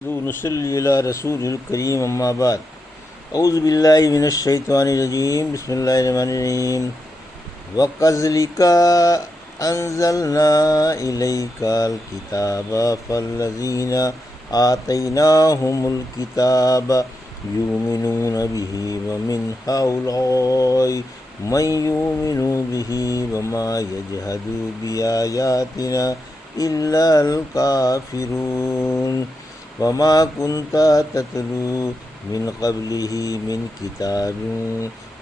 نصلی علی رسول الکریم اما بعد اعوذ باللہ من الشیطان الرجیم بسم اللہ الرحمن الرحیم وَكَذَلِكَ أَنزَلْنَا إِلَيْكَ الْكِتَابَ فَالَّذِينَ آتَيْنَاهُمُ الْكِتَابَ يُؤْمِنُونَ بِهِ وَمِنْ هَؤُلَاءِ مَنْ يُؤْمِنُ بِهِ وَمَا يَجْحَدُ بِآيَاتِنَا إِلَّا الْكَافِرُونَ وَمَا كُنْتَ تَتْلُو مِنْ قَبْلِهِ مِنْ كِتَابٍ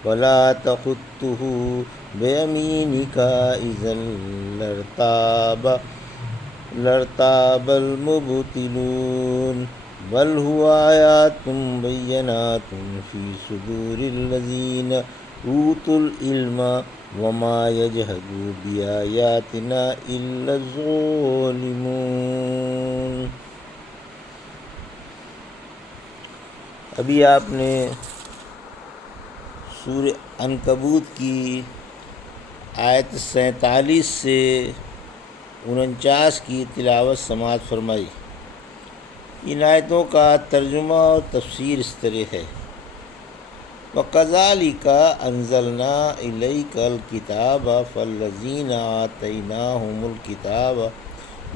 وَلَا تَخُطُّهُ بِيَمِينِكَ إِذًا لَارْتَابَ الْمُبْطِلُونَ بَلْ هُوَ آيَاتٌ بَيِّنَاتٌ فِي صُدُورِ الَّذِينَ أُوتُوا الْعِلْمَ وَمَا يَجْحَدُ بِآيَاتِنَا إِلَّا الظَّالِمُونَ۔ ابھی آپ نے سورہ عنکبوت کی آیت 47 سے 49 کی تلاوت سماعت فرمائی۔ ان آیتوں کا ترجمہ اور تفسیر اس طرح ہے: وَكَذَلِكَ أَنزَلْنَا إِلَيْكَ الْكِتَابَ فَالَّذِينَ آتَيْنَاهُمُ الْكِتَابَ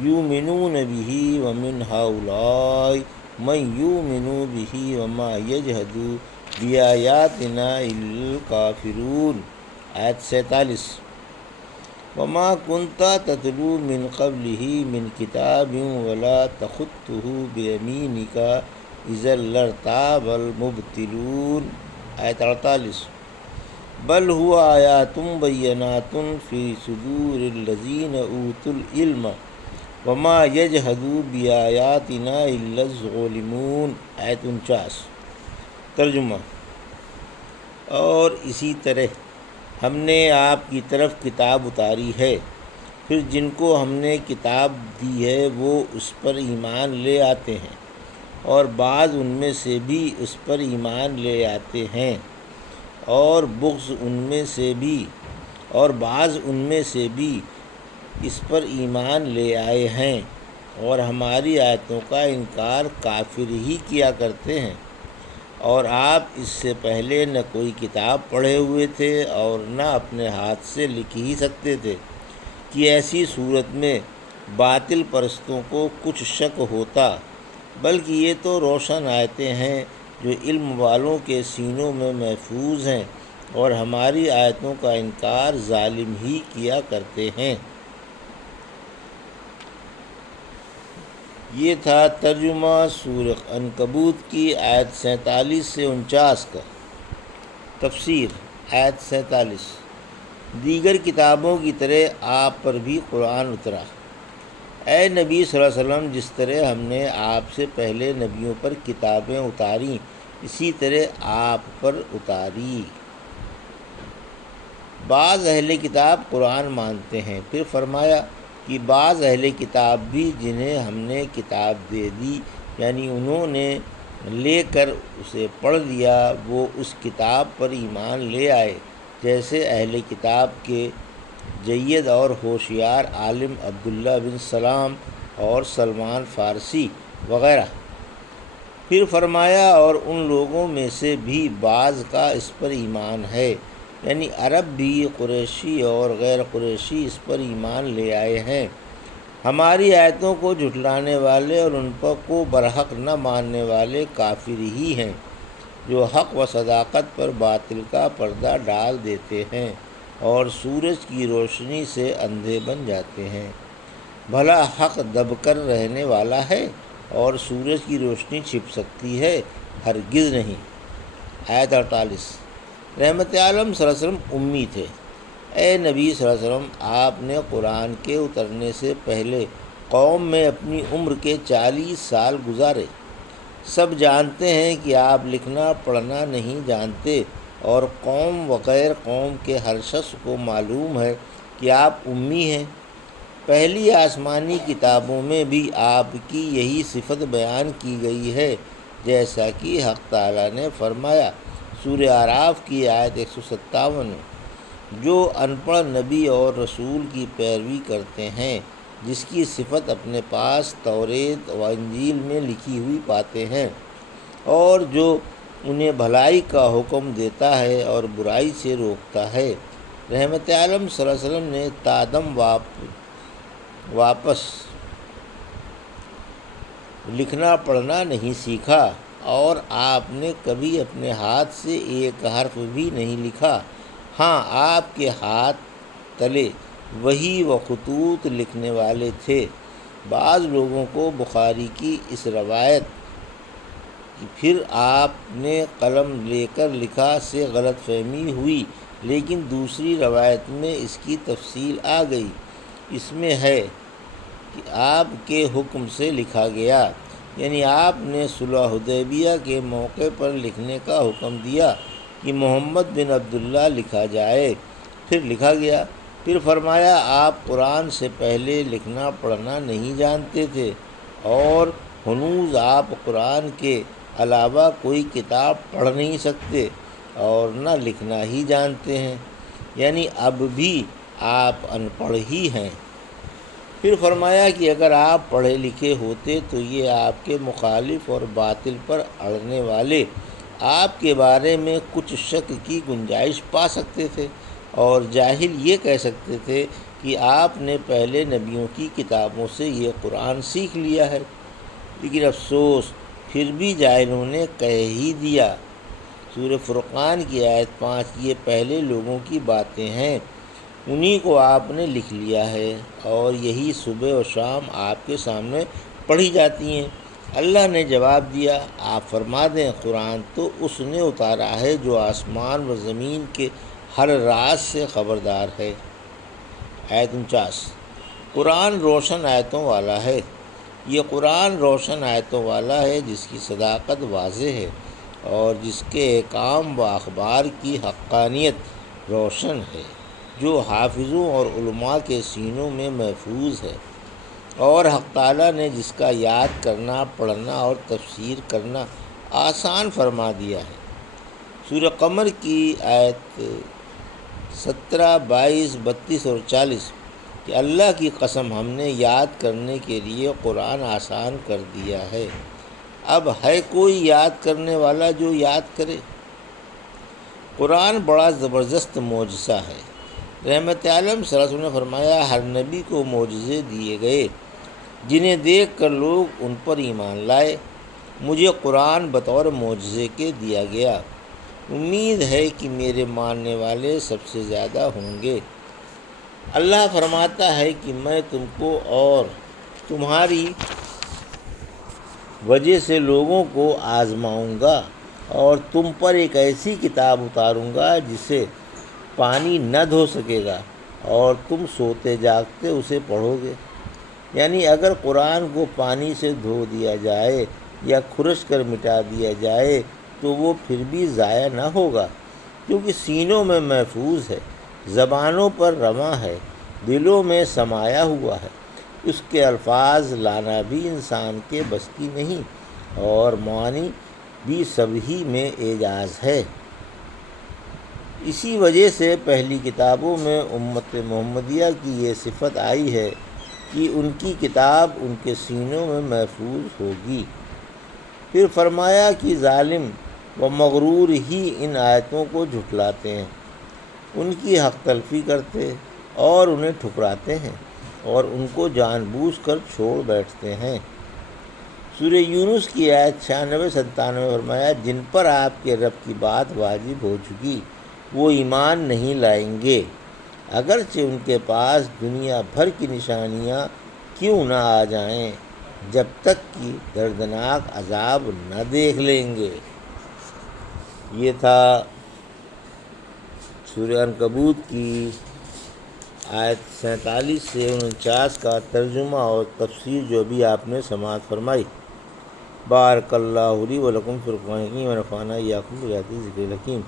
يُؤْمِنُونَ بِهِ وَمِنْ هَؤُلَاءِ مَنْ يُؤْمِنُ بِهِ وَمَا يَجْحَدُ بِآيَاتِنَا إِلَّا الْكَافِرُونَ۔ آیت 47۔ وَمَا كُنْتَ تَتْلُو مِنْ قَبْلِهِ مِنْ كِتَابٍ وَلَا تَخُطُّهُ بِيَمِينِكَ إِذًا لَارْتَابَ الْمُبْطِلُونَ۔ آیت 48۔ بَلْ هُوَ آيَاتٌ بَيِّنَاتٌ فِي صُدُورِ الَّذِينَ أُوتُوا الْعِلْمَ وَمَا يَجْحَدُ بِآيَاتِنَا إِلَّا الظَّالِمُونَ۔ آیت 49۔ ترجمہ: اور اسی طرح ہم نے آپ کی طرف کتاب اتاری ہے، پھر جن کو ہم نے کتاب دی ہے وہ اس پر ایمان لے آتے ہیں، اور بعض ان میں سے بھی اس پر ایمان لے آتے ہیں، اور بعض ان میں سے بھی اس پر ایمان لے آئے ہیں، اور ہماری آیتوں کا انکار کافر ہی کیا کرتے ہیں، اور آپ اس سے پہلے نہ کوئی کتاب پڑھے ہوئے تھے اور نہ اپنے ہاتھ سے لکھ ہی سکتے تھے کہ ایسی صورت میں باطل پرستوں کو کچھ شک ہوتا، بلکہ یہ تو روشن آیتیں ہیں جو علم والوں کے سینوں میں محفوظ ہیں، اور ہماری آیتوں کا انکار ظالم ہی کیا کرتے ہیں۔ یہ تھا ترجمہ سورہ عنکبوت کی آیت 47 سے 49 کا۔ تفسیر: آیت 47۔ دیگر کتابوں کی طرح آپ پر بھی قرآن اترا، اے نبی صلی اللہ علیہ وسلم، جس طرح ہم نے آپ سے پہلے نبیوں پر کتابیں اتاریں اسی طرح آپ پر اتاری۔ بعض اہل کتاب قرآن مانتے ہیں، پھر فرمایا کہ بعض اہل کتاب بھی جنہیں ہم نے کتاب دے دی، یعنی انہوں نے لے کر اسے پڑھ لیا، وہ اس کتاب پر ایمان لے آئے، جیسے اہل کتاب کے جید اور ہوشیار عالم عبداللہ بن سلام اور سلمان فارسی وغیرہ۔ پھر فرمایا اور ان لوگوں میں سے بھی بعض کا اس پر ایمان ہے، یعنی عرب بھی، قریشی اور غیر قریشی اس پر ایمان لے آئے ہیں۔ ہماری آیتوں کو جھٹلانے والے اور ان کو برحق نہ ماننے والے کافر ہی ہیں، جو حق و صداقت پر باطل کا پردہ ڈال دیتے ہیں اور سورج کی روشنی سے اندھے بن جاتے ہیں۔ بھلا حق دب کر رہنے والا ہے اور سورج کی روشنی چھپ سکتی ہے؟ ہرگز نہیں۔ آیت 48۔ رحمت عالم صلی اللہ علیہ وسلم امی تھے۔ اے نبی صلی اللہ علیہ وسلم، آپ نے قرآن کے اترنے سے پہلے قوم میں اپنی عمر کے 40 سال گزارے۔ سب جانتے ہیں کہ آپ لکھنا پڑھنا نہیں جانتے، اور قوم و غیر قوم کے ہر شخص کو معلوم ہے کہ آپ امی ہیں۔ پہلی آسمانی کتابوں میں بھی آپ کی یہی صفت بیان کی گئی ہے، جیسا کہ حق تعالیٰ نے فرمایا سورہ اعراف کی آیت 157 میں: جو ان پڑھ نبی اور رسول کی پیروی کرتے ہیں جس کی صفت اپنے پاس توریت و انجیل میں لکھی ہوئی پاتے ہیں، اور جو انہیں بھلائی کا حکم دیتا ہے اور برائی سے روکتا ہے۔ رحمت عالم صلی اللہ علیہ وسلم نے تادم واپس لکھنا پڑھنا نہیں سیکھا، اور آپ نے کبھی اپنے ہاتھ سے ایک حرف بھی نہیں لکھا۔ ہاں، آپ کے ہاتھ تلے وحی و خطوط لکھنے والے تھے۔ بعض لوگوں کو بخاری کی اس روایت پھر آپ نے قلم لے کر لکھا سے غلط فہمی ہوئی، لیکن دوسری روایت میں اس کی تفصیل آ گئی۔ اس میں ہے کہ آپ کے حکم سے لکھا گیا، یعنی آپ نے صلح حدیبیہ کے موقع پر لکھنے کا حکم دیا کہ محمد بن عبداللہ لکھا جائے، پھر لکھا گیا۔ پھر فرمایا آپ قرآن سے پہلے لکھنا پڑھنا نہیں جانتے تھے، اور ہنوز آپ قرآن کے علاوہ کوئی کتاب پڑھ نہیں سکتے اور نہ لکھنا ہی جانتے ہیں، یعنی اب بھی آپ ان پڑھ ہی ہیں۔ پھر فرمایا کہ اگر آپ پڑھے لکھے ہوتے تو یہ آپ کے مخالف اور باطل پر اڑنے والے آپ کے بارے میں کچھ شک کی گنجائش پا سکتے تھے، اور جاہل یہ کہہ سکتے تھے کہ آپ نے پہلے نبیوں کی کتابوں سے یہ قرآن سیکھ لیا ہے۔ لیکن افسوس، پھر بھی جاہلوں نے کہہ ہی دیا۔ سورہ فرقان کی آیت 5، یہ پہلے لوگوں کی باتیں ہیں، انہی کو آپ نے لکھ لیا ہے، اور یہی صبح و شام آپ کے سامنے پڑھی جاتی ہیں۔ اللہ نے جواب دیا، آپ فرما دیں، قرآن تو اس نے اتارا ہے جو آسمان و زمین کے ہر راز سے خبردار ہے۔ آیت 49، قرآن روشن آیتوں والا ہے۔ یہ قرآن روشن آیتوں والا ہے جس کی صداقت واضح ہے، اور جس کے احکام و اخبار کی حقانیت روشن ہے، جو حافظوں اور علماء کے سینوں میں محفوظ ہے، اور حق تعالیٰ نے جس کا یاد کرنا، پڑھنا اور تفسیر کرنا آسان فرما دیا ہے۔ سورہ قمر کی آیت 17، 22، 32 اور 40، کہ اللہ کی قسم ہم نے یاد کرنے کے لیے قرآن آسان کر دیا ہے، اب ہے کوئی یاد کرنے والا جو یاد کرے۔ قرآن بڑا زبردست معجزہ ہے۔ رحمت عالم صلی اللہ علیہ وسلم نے فرمایا، ہر نبی کو معجزے دیے گئے جنہیں دیکھ کر لوگ ان پر ایمان لائے، مجھے قرآن بطور معجزے کے دیا گیا، امید ہے کہ میرے ماننے والے سب سے زیادہ ہوں گے۔ اللہ فرماتا ہے کہ میں تم کو اور تمہاری وجہ سے لوگوں کو آزماؤں گا، اور تم پر ایک ایسی کتاب اتاروں گا جسے پانی نہ دھو سکے گا، اور تم سوتے جاگتے اسے پڑھو گے۔ یعنی اگر قرآن کو پانی سے دھو دیا جائے یا کھرچ کر مٹا دیا جائے تو وہ پھر بھی ضائع نہ ہوگا، کیونکہ سینوں میں محفوظ ہے، زبانوں پر رواں ہے، دلوں میں سمایا ہوا ہے۔ اس کے الفاظ لانا بھی انسان کے بس کی نہیں، اور معانی بھی سب ہی میں اعجاز ہے۔ اسی وجہ سے پہلی کتابوں میں امت محمدیہ کی یہ صفت آئی ہے کہ ان کی کتاب ان کے سینوں میں محفوظ ہوگی۔ پھر فرمایا کہ ظالم و مغرور ہی ان آیتوں کو جھٹلاتے ہیں، ان کی حق تلفی کرتے اور انہیں ٹھکراتے ہیں، اور ان کو جان بوجھ کر چھوڑ بیٹھتے ہیں۔ سورہ یونس کی آیت 96، 97 فرمایا، جن پر آپ کے رب کی بات واجب ہو چکی وہ ایمان نہیں لائیں گے، اگرچہ ان کے پاس دنیا بھر کی نشانیاں کیوں نہ آ جائیں، جب تک کہ دردناک عذاب نہ دیکھ لیں گے۔ یہ تھا سورہ عنکبوت کی آیت 47 سے 49 کا ترجمہ اور تفسیر جو بھی آپ نے سماعت فرمائی۔ بارک اللہ لی و لکم فی القرآن الحکیم و نفعنی وایاکم بآیات الذکر الحکیم۔